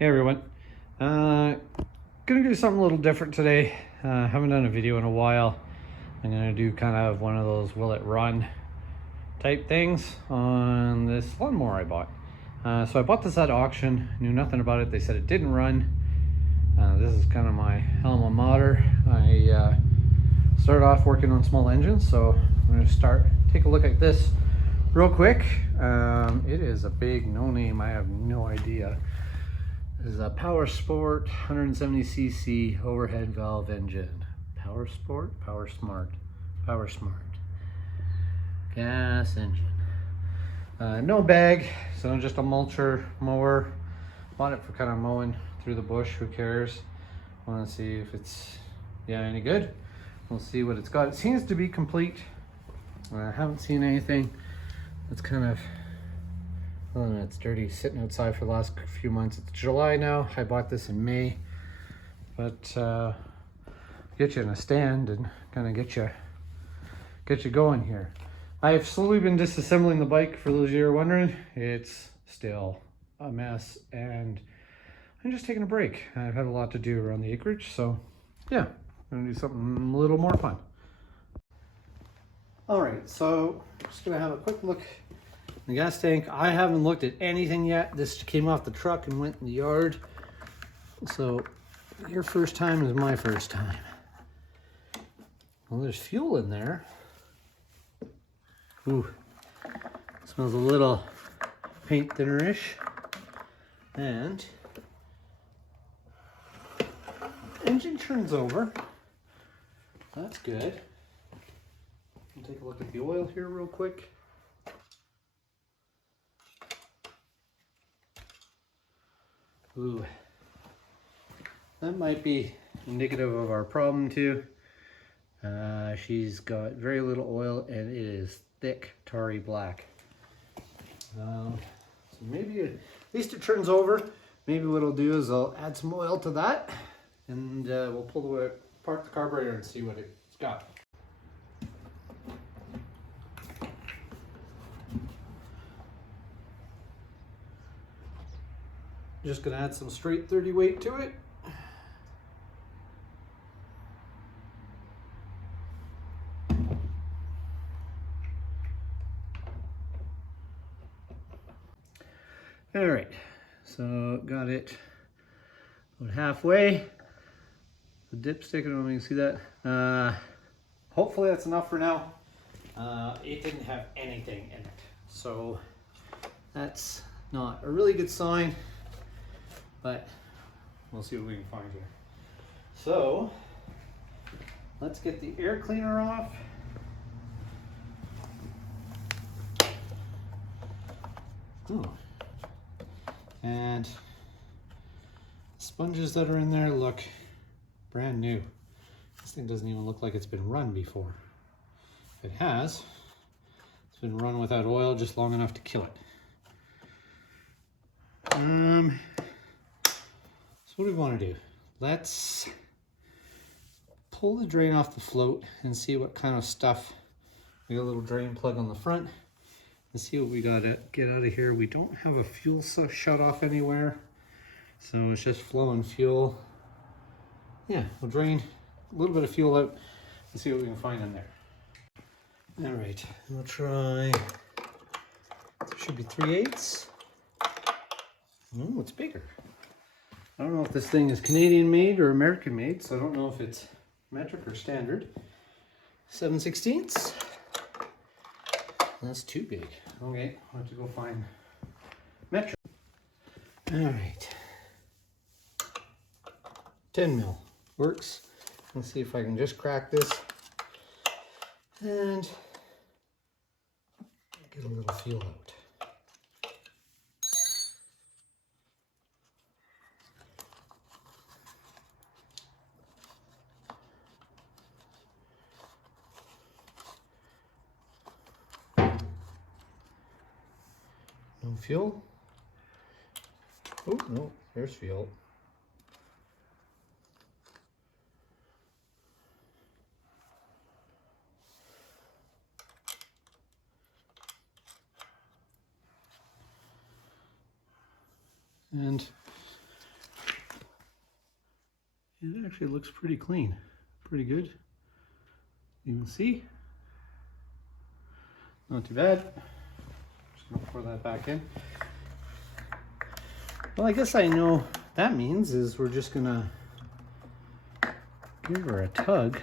Hey everyone, gonna do something a little different today. Haven't done a video in a while. I'm gonna do kind of one of those will it run type things on this lawnmower I bought. So I bought this at auction, knew nothing about it. They said it didn't run. This is kind of my alma mater. I started off working on small engines, so I'm gonna take a look at this real quick. It is a big no name, I have no idea. This is a PowerSmart 170cc overhead valve engine. PowerSmart gas engine. No bag, so just a mulcher mower. Bought it for kind of mowing through the bush, who cares? Want to see if it's any good. We'll see what it's got. It seems to be complete. I haven't seen anything that's kind of, it's dirty sitting outside for the last few months. It's July now. I bought this in May, but get you in a stand and kind of get you going here. I've slowly been disassembling the bike. For those of you who are wondering, it's still a mess and I'm just taking a break. I've had a lot to do around the acreage, so yeah, I'm gonna do something a little more fun. All right, so just gonna have a quick look. The gas tank, I haven't looked at anything yet. This came off the truck and went in the yard. So your first time is my first time. Well, there's fuel in there. Ooh, smells a little paint thinner-ish. And engine turns over. That's good. I'll take a look at the oil here real quick. Ooh, that might be indicative of our problem too. She's got very little oil and it is thick, tarry black. So maybe at least it turns over. Maybe what I'll do is I'll add some oil to that and we'll pull apart the carburetor and see what it's got. Just gonna add some straight 30 weight to it. All right, so got it about halfway. The dipstick, I don't know if you can see that. Hopefully that's enough for now. It didn't have anything in it, so that's not a really good sign. But we'll see what we can find here. So let's get the air cleaner off. Oh. And sponges that are in there look brand new. This thing doesn't even look like it's been run before. If it has, it's been run without oil just long enough to kill it. So what do we want to do? Let's pull the drain off the float and see what kind of stuff. We got a little drain plug on the front and see what we got to get out of here. We don't have a fuel shut off anywhere, so it's just flowing fuel. Yeah, we'll drain a little bit of fuel out and see what we can find in there. All right, we'll try, there should be 3/8. Oh, it's bigger. I don't know if this thing is Canadian made or American made, so I don't know if it's metric or standard. 7/16. That's too big. Okay, I'll have to go find metric. All right. 10 mil works. Let's see if I can just crack this and get a little fuel out. No fuel. Oh, no, there's fuel. And It actually looks pretty clean, pretty good. You can see. Not too bad. Just gonna pour that back in. Well, I guess I know what that means is we're just gonna give her a tug.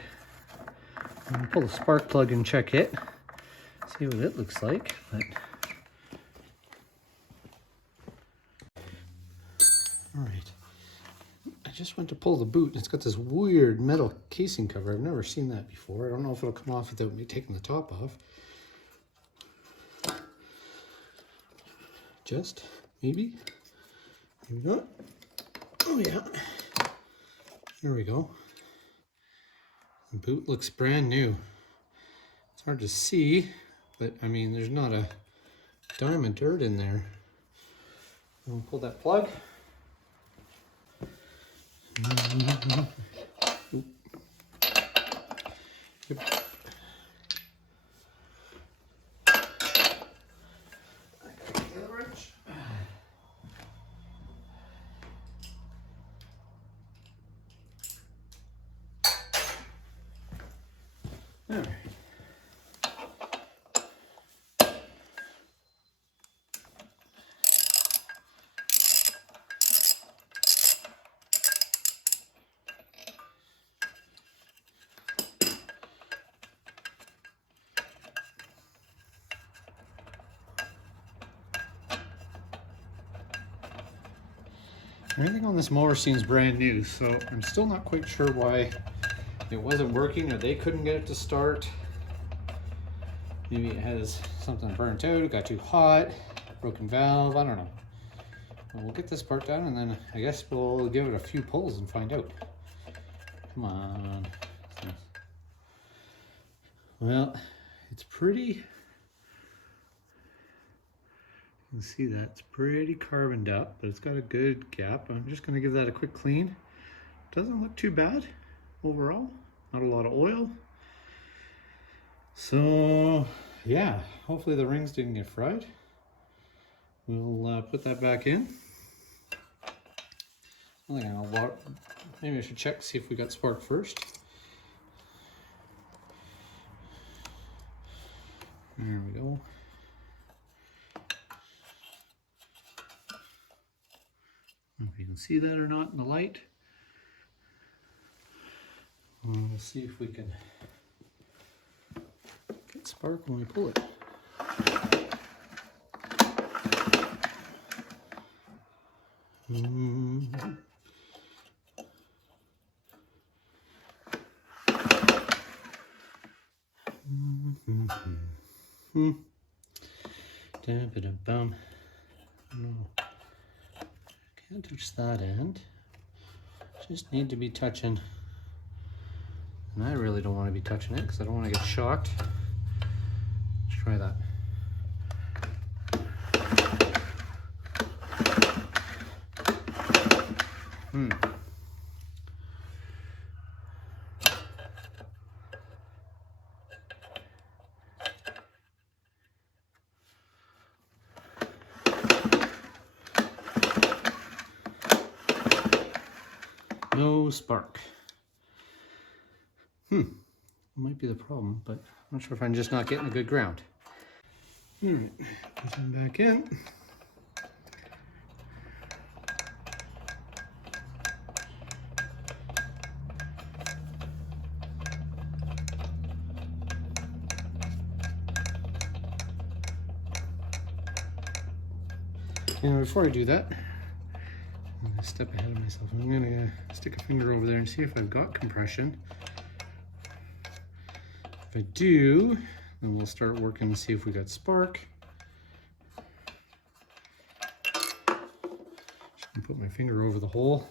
And pull the spark plug and check it. See what it looks like. But all right. I just went to pull the boot. It's got this weird metal casing cover. I've never seen that before. I don't know if it'll come off without me taking the top off. Just maybe. Maybe not. Oh yeah. There we go. The boot looks brand new. It's hard to see, but I mean, there's not a dime of dirt in there. I'll pull that plug. Yep. All right. Everything on this mower seems brand new, so I'm still not quite sure why it wasn't working or they couldn't get it to start. Maybe it has something burnt out, it got too hot, broken valve, I don't know. But we'll get this part done and then I guess we'll give it a few pulls and find out. Come on. Well, it's pretty, you can see that it's pretty carboned up, but it's got a good gap. I'm just gonna give that a quick clean. Doesn't look too bad overall, not a lot of oil. So yeah, hopefully the rings didn't get fried. We'll put that back in. I think maybe I should check, see if we got spark first. There we go. I don't know if you can see that or not in the light. We'll see if we can get spark when we pull it. Da-ba-da-bum. No, can't touch that end. Just need to be touching, and I really don't want to be touching it because I don't want to get shocked. Let's try that. No spark. Might be the problem, but I'm not sure if I'm just not getting a good ground. All right, put them back in. And before I do that, I'm gonna step ahead of myself. I'm gonna stick a finger over there and see if I've got compression. If I do, then we'll start working to see if we got spark. Just gonna put my finger over the hole.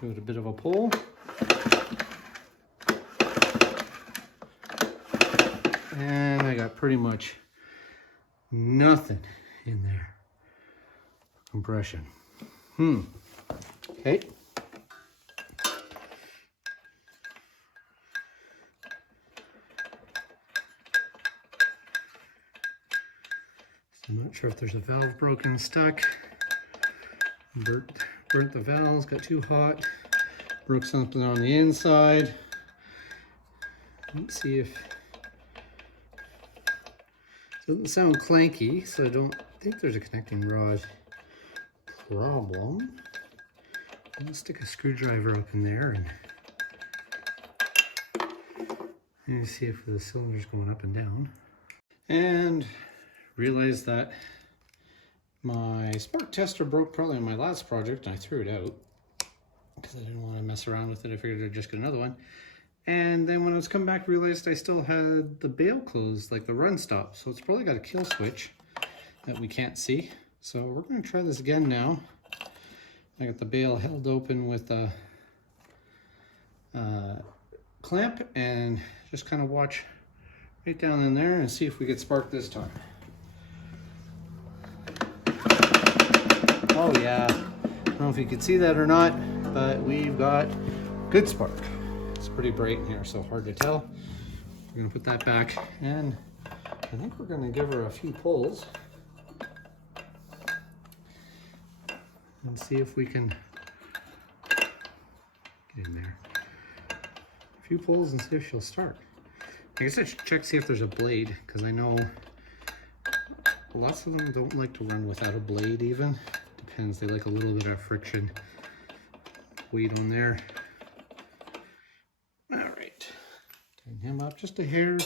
Give it a bit of a pull. And I got pretty much nothing in there. Compression. Okay. So I'm not sure if there's a valve broken, stuck, burnt the valves, got too hot, broke something on the inside. Let's see if it doesn't sound clanky, so I don't think there's a connecting rod problem. I'm gonna stick a screwdriver up in there and see if the cylinder's going up and down. And realized that my spark tester broke probably on my last project and I threw it out because I didn't want to mess around with it. I figured I'd just get another one. And then when I was coming back, realized I still had the bail closed, like the run stop. So it's probably got a kill switch that we can't see. So we're going to try this again now. I got the bail held open with a clamp and just kind of watch right down in there and see if we get spark this time. Oh yeah, I don't know if you could see that or not, but we've got good spark. It's pretty bright in here, so hard to tell. We're gonna put that back, and I think we're gonna give her a few pulls and see if we can get in there. A few pulls and see if she'll start. I guess I should check, see if there's a blade, because I know lots of them don't like to run without a blade even. Depends, they like a little bit of friction. Weight on there. All right, tighten him up just a hair.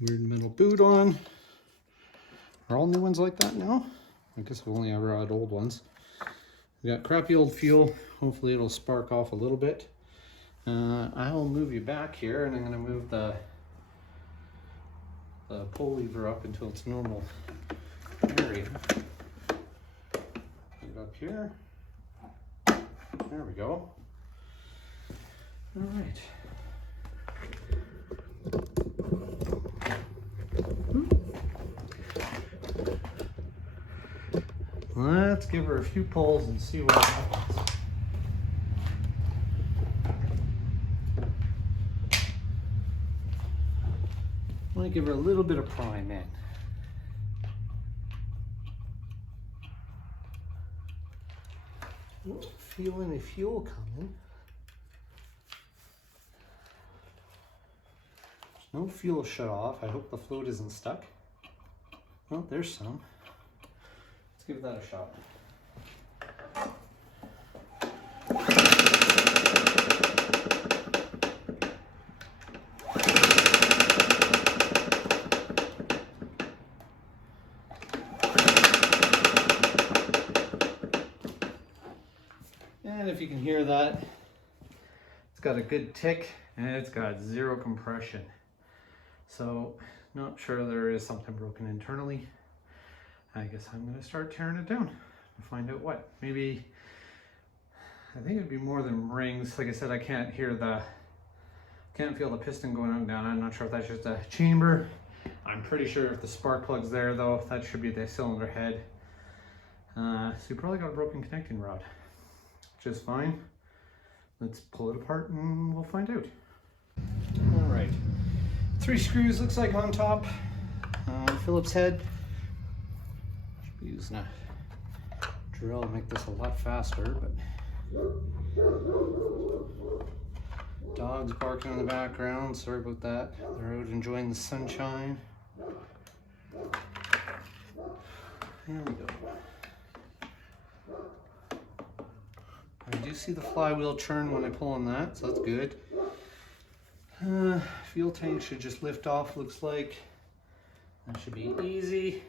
Weird metal boot on. Are all new ones like that now? I guess I've only ever had old ones. We got crappy old fuel. Hopefully it'll spark off a little bit. I'll move you back here, and I'm going to move the pull lever up until its normal area. Put it up here. There we go. All right. Let's give her a few pulls and see what happens. I'm going to give her a little bit of prime in. I don't feel any fuel coming. There's no fuel shut off. I hope the float isn't stuck. Oh, there's some. Let's give that a shot. And if you can hear that, it's got a good tick and it's got zero compression. So not sure there is something broken internally. I guess I'm going to start tearing it down to find out what. Maybe, I think it'd be more than rings. Like I said, I can't feel the piston going up and down. I'm not sure if that's just a chamber. I'm pretty sure if the spark plug's there though, that should be the cylinder head. So you probably got a broken connecting rod, which is fine. Let's pull it apart and we'll find out. All right, 3 screws looks like on top. Phillips head. Using a drill to make this a lot faster, but dogs barking in the background. Sorry about that. They're out enjoying the sunshine. There we go. I do see the flywheel turn when I pull on that, so that's good. Fuel tank should just lift off, looks like. That should be easy.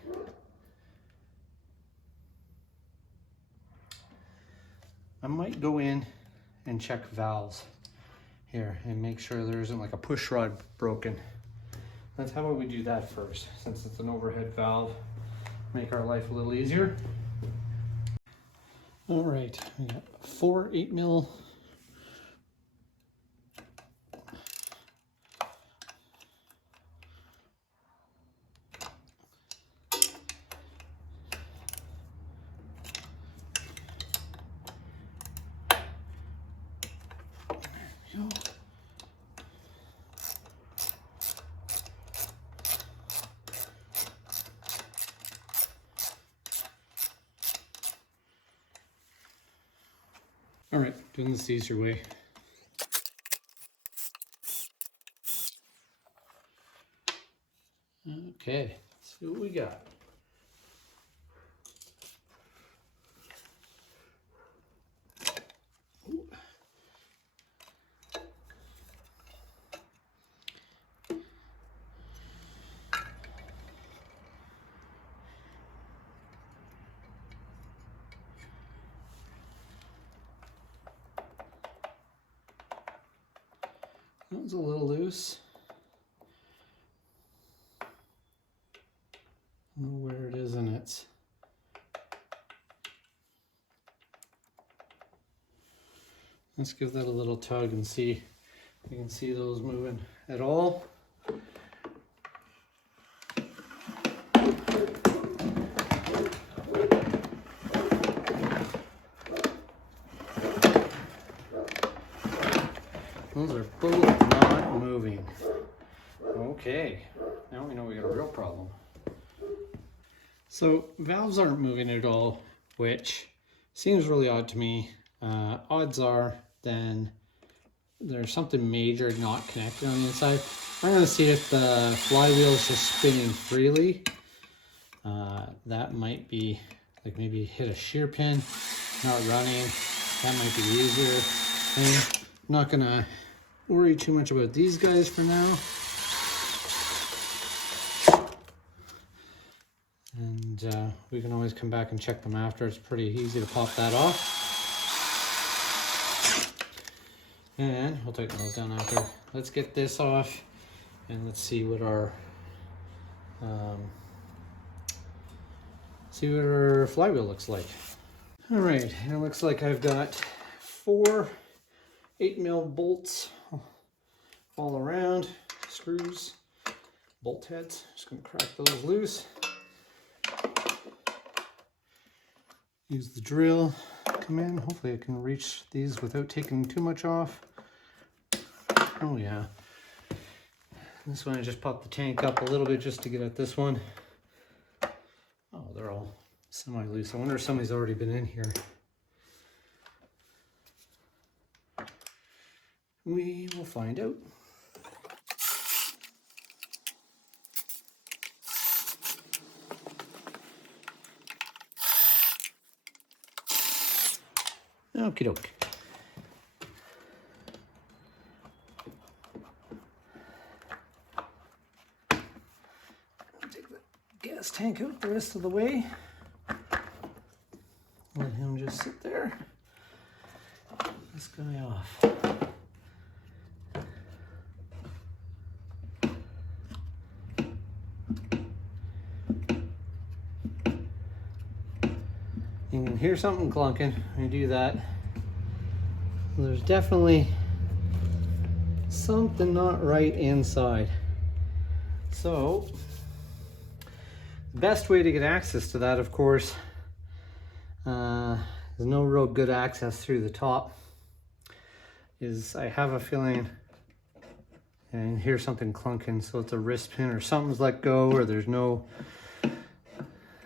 I might go in and check valves here and make sure there isn't like a push rod broken. How about we do that first, since it's an overhead valve, make our life a little easier. All right, we got 4 8mm All right, doing this the easier way. Okay, let's see what we got. That was a little loose. I don't know where it is in its. Let's give that a little tug and see if we can see those moving at all. Those are both not moving. Okay, now we know we got a real problem. So valves aren't moving at all, which seems really odd to me. Odds are then there's something major not connected on the inside. I'm going to see if the flywheel is just spinning freely. That might be like maybe hit a shear pin, not running. That might be easier. And I'm not going to worry too much about these guys for now. And we can always come back and check them after. It's pretty easy to pop that off. And we'll tighten those down after. Let's get this off and let's see what our flywheel looks like. All right, it looks like I've got 4 8mm bolts all around, screws, bolt heads. Just gonna crack those loose. Use the drill, come in. Hopefully I can reach these without taking too much off. Oh yeah. This one I just popped the tank up a little bit just to get at this one. Oh, they're all semi-loose. I wonder if somebody's already been in here. We will find out. Okie doke. I'll take the gas tank out the rest of the way. Let him just sit there. This guy off. You can hear something clunking when you do that. There's definitely something not right inside. So, the best way to get access to that, of course, there's no real good access through the top, is I have a feeling and hear something clunking, so it's a wrist pin or something's let go, or there's no,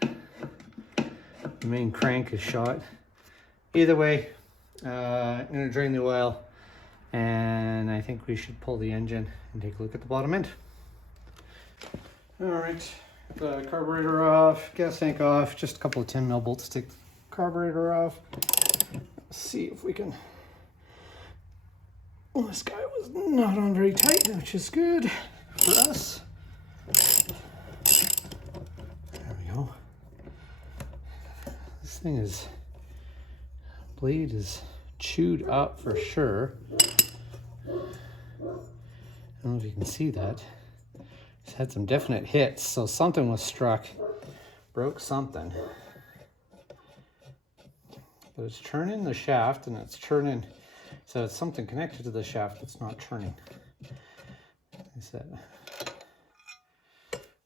the main crank is shot. Either way, I'm going to drain the oil, and I think we should pull the engine and take a look at the bottom end. All right, the carburetor off, gas tank off, just a couple of 10mm bolts to take the carburetor off. Let's see if we can. Well, this guy was not on very tight, which is good for us. There we go. This thing is, blade is chewed up for sure. I don't know if you can see that. It's had some definite hits, so something was struck, broke something. But it's turning the shaft, and it's turning, so it's something connected to the shaft that's not turning. Like I said,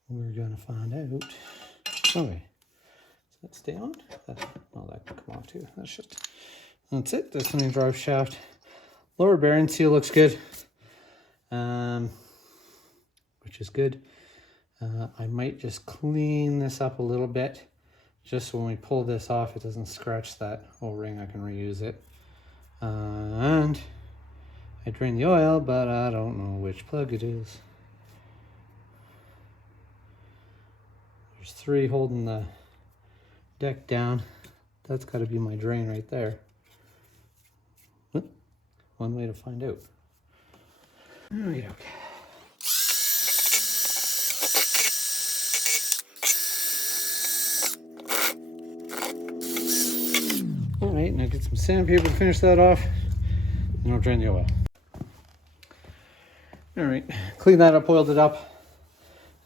we're gonna find out. Okay, does that stay on? Oh, that can come off too. That's it. That's the main drive shaft. Lower bearing seal looks good, which is good. I might just clean this up a little bit, just so when we pull this off, it doesn't scratch that O-ring. I can reuse it. And I drained the oil, but I don't know which plug it is. There's 3 holding the deck down. That's got to be my drain right there. One way to find out. Okay. All right, now get some sandpaper to finish that off, and I'll drain the oil. All right, clean that up, oiled it up,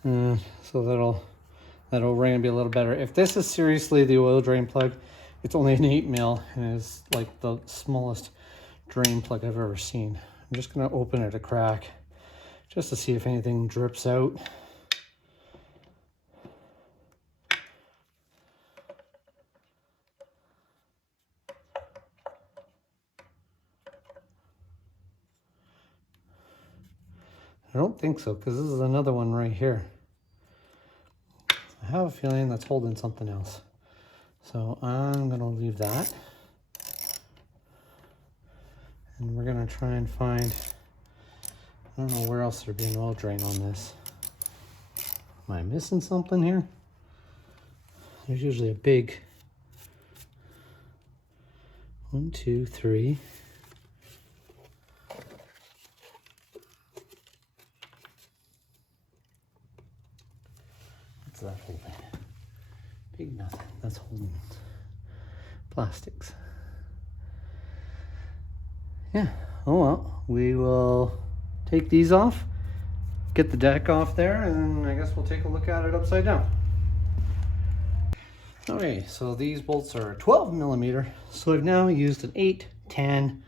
so that'll ring and be a little better. If this is seriously the oil drain plug, it's only an 8 mil and is like the smallest drain plug I've ever seen. I'm just gonna open it a crack just to see if anything drips out. I don't think so, because this is another one right here. I have a feeling that's holding something else. So I'm gonna leave that. And we're gonna try and find, I don't know where else there'd be an oil drain on this. Am I missing something here? There's usually a big 1, 2, 3. What's that holding? Big nothing. That's holding plastics. Yeah. Oh well. We will take these off, get the deck off there, and I guess we'll take a look at it upside down. Okay, so these bolts are 12 millimeter. So I've now used an 8, 10,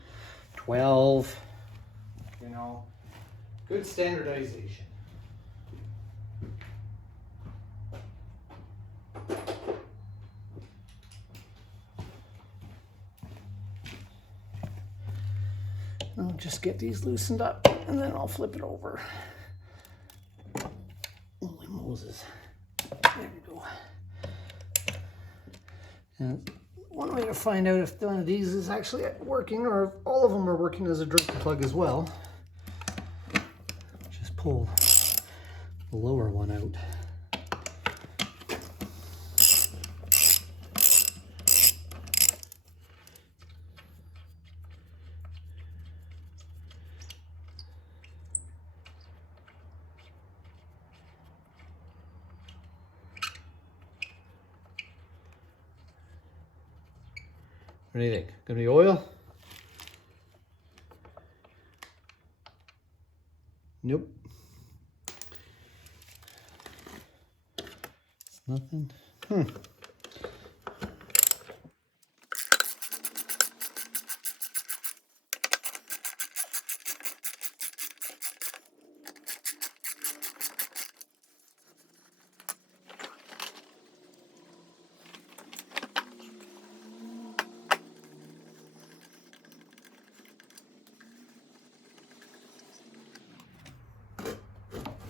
12, you know, good standardization. I'll just get these loosened up and then I'll flip it over. Holy Moses. There we go. And one way to find out if one of these is actually working or if all of them are working as a drip plug as well, just pull the lower one out. What do you think? Gonna be oil? Nope. It's nothing.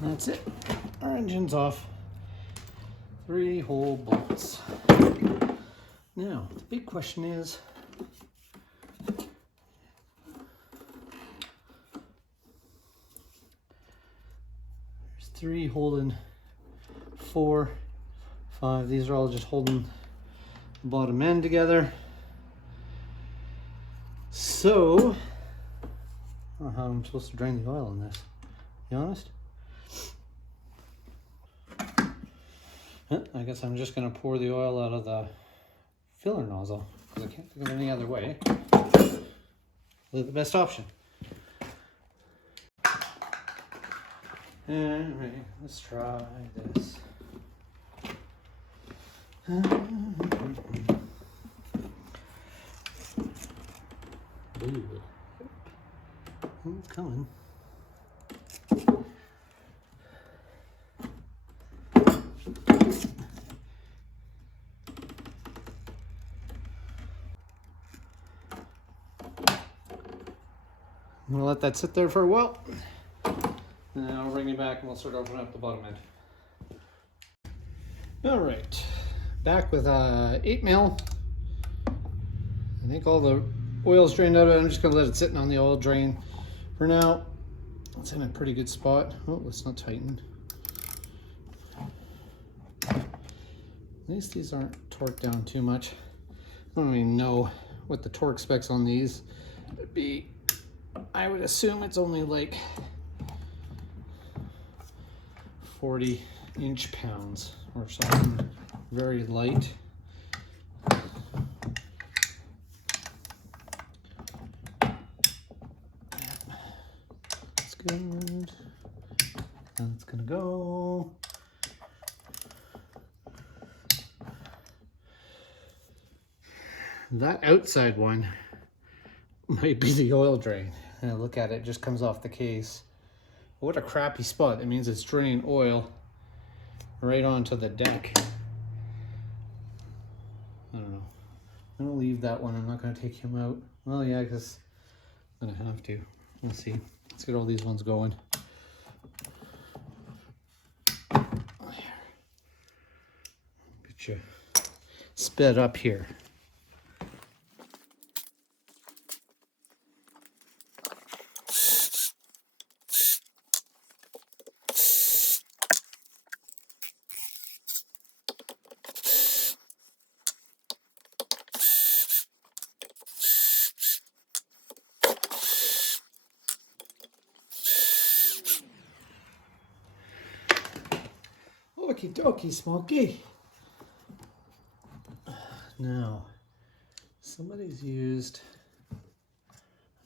That's it. Our engine's off. 3 whole bolts. Now, the big question is, there's 3 holding 4, 5. These are all just holding the bottom end together. So, I don't know how I'm supposed to drain the oil in this, to be honest. I guess I'm just going to pour the oil out of the filler nozzle because I can't think of any other way. Really the best option. Alright, let's try this. Ooh. Oh, it's coming. I'm gonna let that sit there for a while, and then I'll bring it back and we'll start opening up the bottom end. All right, back with 8 mil. I think all the oil's drained out of it. I'm just gonna let it sit on the oil drain for now. It's in a pretty good spot. Oh, let's not tighten. At least these aren't torqued down too much. I don't even know what the torque specs on these would be. I would assume it's only like 40 inch-pounds or something very light. That's good. That's gonna go. That outside one might be the oil drain. And look at it, it just comes off the case. What a crappy spot. It means it's draining oil right onto the deck. I don't know. I'm gonna leave that one. I'm not gonna take him out. Well, yeah, because I'm gonna have to. We'll see. Let's get all these ones going. Get you sped up here. Okie dokie, Smokey. Now, somebody's used,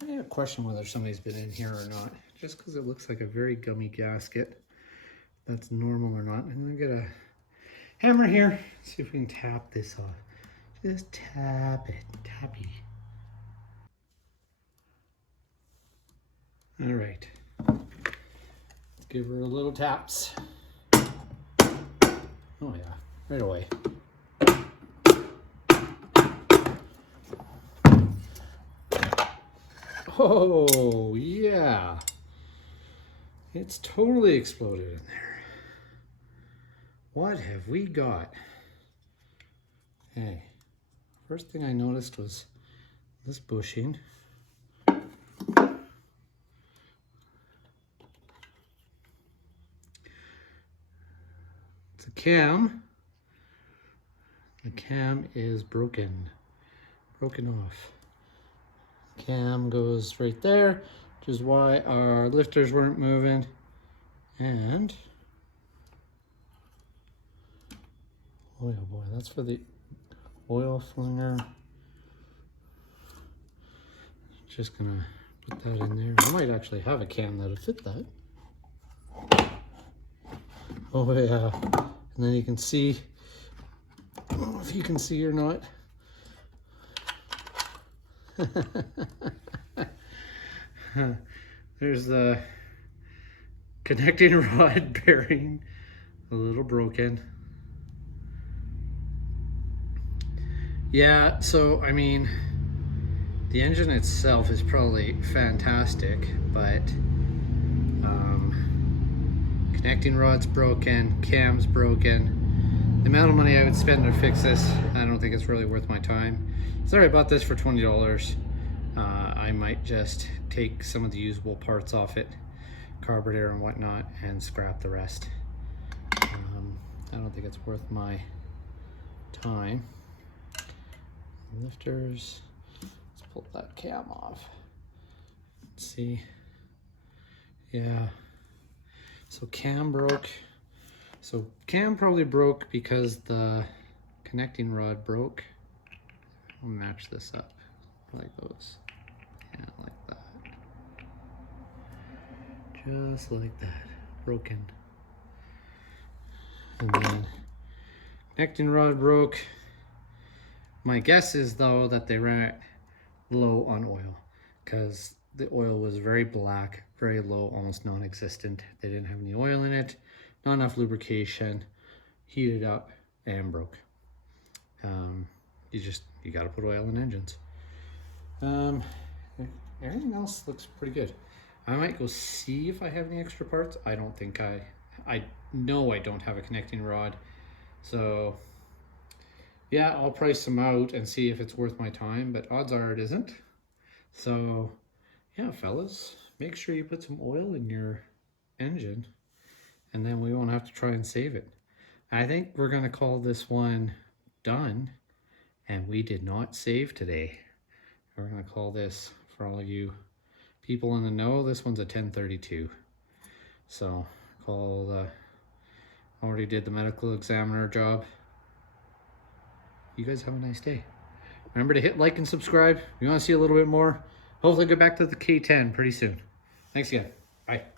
I have a question whether somebody's been in here or not, just because it looks like a very gummy gasket. That's normal or not. I'm gonna get a hammer here, see if we can tap this off. Just tap it, tappy. All right, let's give her a little taps. Oh yeah, right away. Oh yeah, it's totally exploded in there. What have we got? Hey, first thing I noticed was this bushing. It's a cam. The cam is broken off. Cam goes right there, which is why our lifters weren't moving. And oh yeah, boy, that's for the oil flinger. Just gonna put that in there. I might actually have a cam that'll fit that. Oh yeah, and then you can see, I don't know if you can see or not. There's the connecting rod bearing, a little broken. Yeah, so I mean, the engine itself is probably fantastic, but connecting rod's broken, cam's broken. The amount of money I would spend to fix this, I don't think it's really worth my time. Sorry, I bought this for $20. I might just take some of the usable parts off it, carburetor and whatnot, and scrap the rest. I don't think it's worth my time. Lifters, let's pull that cam off. Let's see. Yeah, so cam broke. So cam probably broke because the connecting rod broke. I'll match this up like those. Yeah, like that. Just like that. Broken. And then connecting rod broke. My guess is though that they ran it low on oil because the oil was very black, very low, almost non-existent. They didn't have any oil in it, not enough lubrication, heated up and broke. You got to put oil in engines. Everything else looks pretty good. I might go see if I have any extra parts. I don't think I know I don't have a connecting rod. So yeah, I'll price them out and see if it's worth my time, but odds are it isn't. So yeah, fellas, make sure you put some oil in your engine, and then we won't have to try and save it. I think we're gonna call this one done, and we did not save today. We're gonna call this, for all of you people in the know, this one's a 1032. So called, already did the medical examiner job. You guys have a nice day. Remember to hit like and subscribe. If you want to see a little bit more, hopefully get back to the K10 pretty soon. Thanks again. Bye.